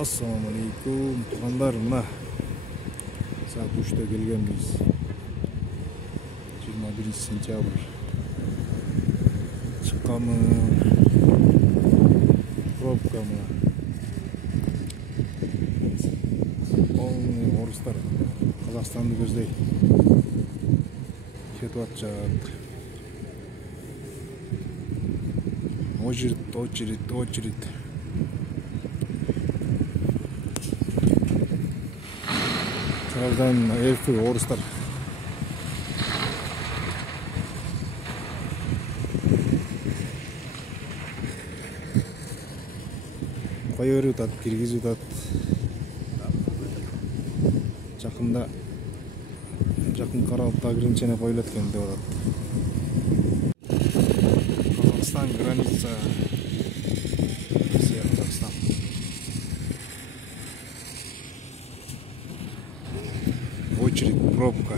Assalamu alaikum tuğanlar, mına saat 3'te gelgenmiz. 21 sentyabr çıqqanmı, pробка mı? Oruslar Қазақстанды көздей кетіп атышат. Очередь. Сраздан эльфы, орыстар. Қойып атат, киргизип атат. Жақын қаралықта ограничение қойылат екен деп атат. Қазақстан граница. Россия, Қазақстан. Очередь, пробка.